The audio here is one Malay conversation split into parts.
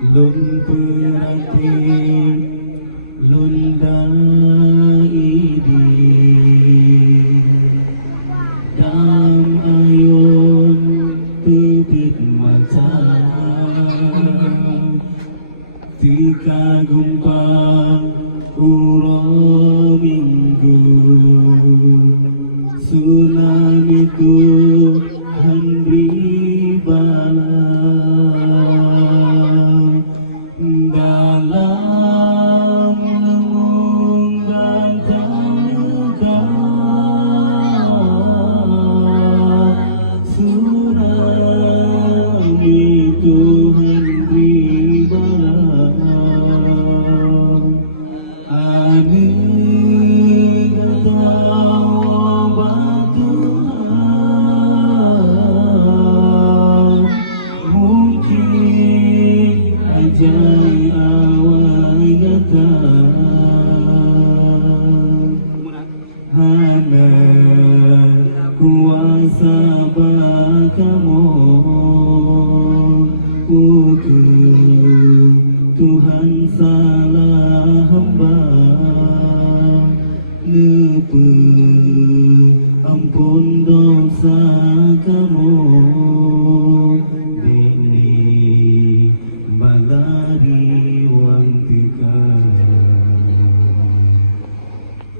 Lumpuranti lundaidi Dam ayon pipit mata Tika gumpang uro minggu Tsunamiku handri bala Dalam lemunggan terluka Tsunami Tuhan beri bala Ane ketawa Tuhan Mungkin ajai awal kata Hana kuasa bakamu Tuhan salah hamba Lupa ampun dosa kamu Bini balari wantika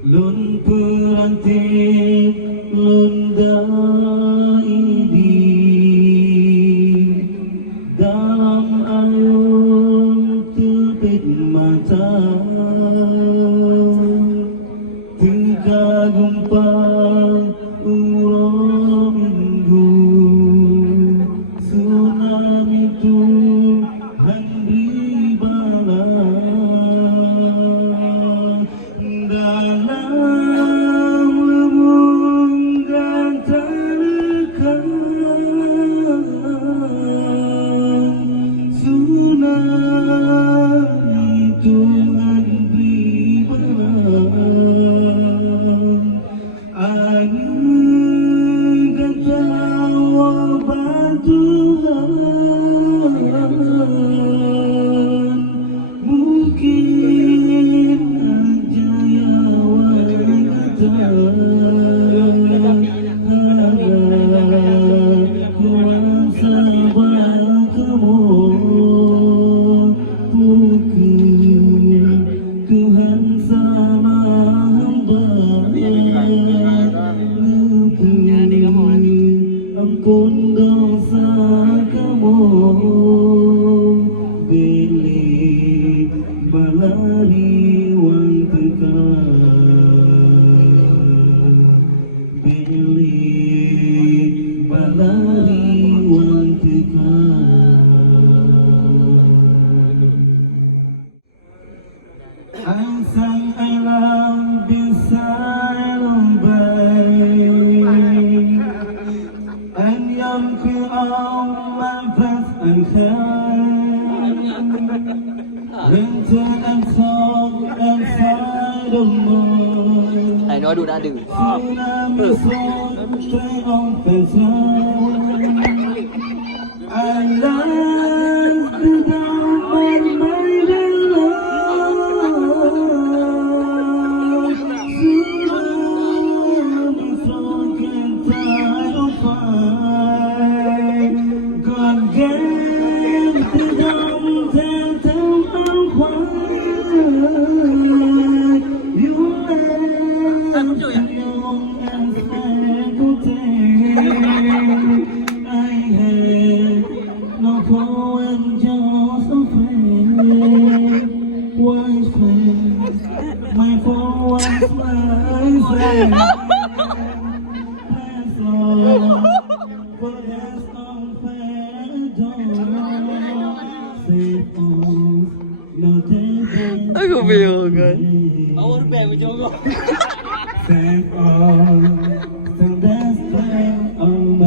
Lun perantik lundaidi Dalam ayun terbit mata Tiga gumpang uro minggu Tsunami Tuhan beri bala Dalam lemunggan terluka Tsunami Tuhan beri bala Angin ketawa Tuhan Mungkin aja kuasa bakamu Tuhan sama hamba ampun dosa kamu Bilik balari wantika Bilik balari wantika Asal alam bisa lumbai An yamfi'au manfas al-khair Rinta ansog al-sadumur Thầy nói đùa đã đừng Tsunami song stay on fashion I like the down on my love Tsunami song can't die on fire God gave the down theo theo áo khoai You and young and fair I had no poem just a friend Was friend My phone was my friend That's all But that's unfair Don't save us No take Aku bingung kan. Awak bang macam apa? Save all So that's why I'm